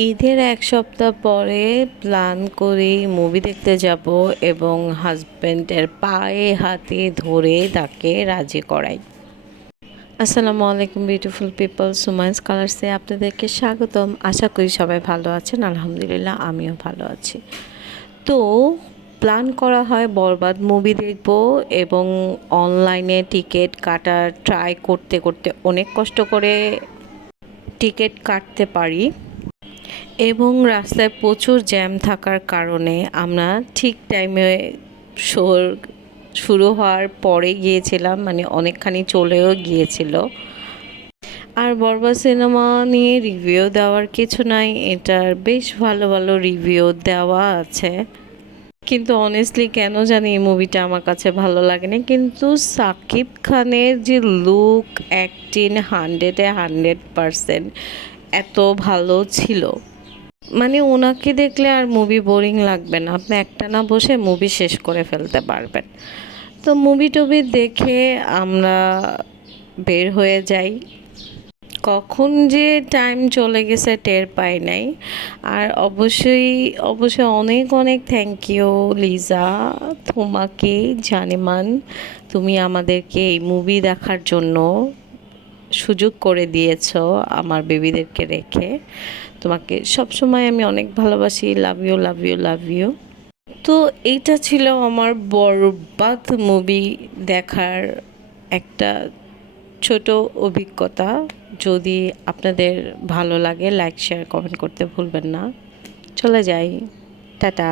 ঈদের ১ সপ্তাহ পরে প্ল্যান করি মুভি দেখতে যাব এবং হাজব্যান্ডের পায়ে হাতে ধরে তাকে রাজি করাই। আসসালামু আলাইকুম বিউটিফুল পিপল, সুমাইস কালার্সে আপনাদেরকে স্বাগতম। আশা করি সবাই ভালো আছেন। আলহামদুলিল্লাহ আমিও ভালো আছি। তো প্ল্যান করা হয় বরবাদ মুভি দেখব এবং অনলাইনে টিকিট কাটার ট্রাই করতে করতে অনেক কষ্ট করে টিকিট কাটতে পারি এবং রাস্তায় প্রচুর জ্যাম থাকার কারণে আমরা ঠিক টাইমে শোর শুরু হওয়ার পরে গিয়েছিলাম, মানে অনেকখানি চলেও গিয়েছিল। আর বরবাদ সিনেমা নিয়ে রিভিউ দেওয়ার কিছু নাই, এটার বেশ ভালো ভালো রিভিউ দেওয়া আছে, কিন্তু অনেস্টলি কেন জানি এই মুভিটা আমার কাছে ভালো লাগেনি। কিন্তু সাকিব খানের যে লুক, অ্যাক্টিং 100% এত ভালো ছিল, মানে ওনাকে দেখলে আর মুভি বোরিং লাগবে না, আপনি একটানা বসে মুভি শেষ করে ফেলতে পারবেন। তো মুভি টুভি দেখে আমরা বের হয়ে যাই, কখন যে টাইম চলে গেছে টের পাই নাই। আর অবশ্যই অনেক অনেক থ্যাংক ইউ লিজা, তোমাকে জানেমান, তুমি আমাদেরকে এই মুভি দেখার জন্য সুযোগ করে দিয়েছো আমার বেবিদেরকে রেখে। তোমাকে সবসময় আমি অনেক ভালোবাসি। Love you, love you, love you. তো এইটা ছিল আমার বরবাদ মুভি দেখার একটা ছোট অভিজ্ঞতা। যদি আপনাদের ভালো লাগে লাইক শেয়ার কমেন্ট করতে ভুলবেন না। চলে যাই, টাটা।